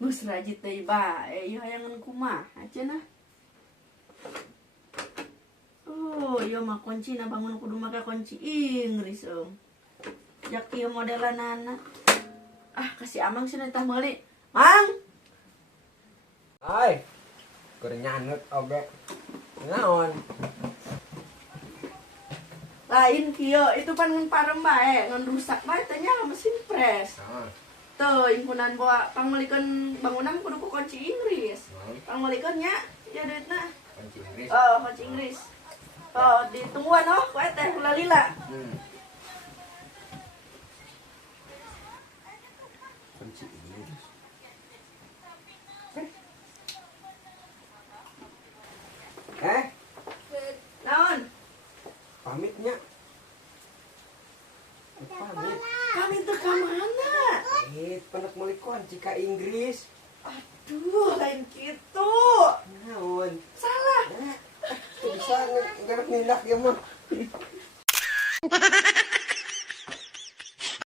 Gus rajit teh bae ieu hayangan kumaha cenah. Oh, ieu mah kuncina bangun kudu make kunci Inggris, Om. Jak ieu modelanana. Ah, kasih Amang sih tah meuli. Mang. Hai. Keur nyanut oge. Naon? Lain kieu itu pan ngan parem bae, ngan rusak bae teh nya mesin pres. Tuh, himpunan bawa pangmelikeun bangunan kudu ku kunci Inggris. Pangmelikeun nya ya duitna. Kunci Inggris. Oh, kunci Inggris. Oh, ditungguan oh, ku teh ulah lila. Kunci Inggris. Naon? Pamitnya. Pamit. Pamit teh ka mana? Penek meuli kunci ka Inggris. Aduh, lain kitu. Naon? Salah. Bisa ngerak nilak ya mah.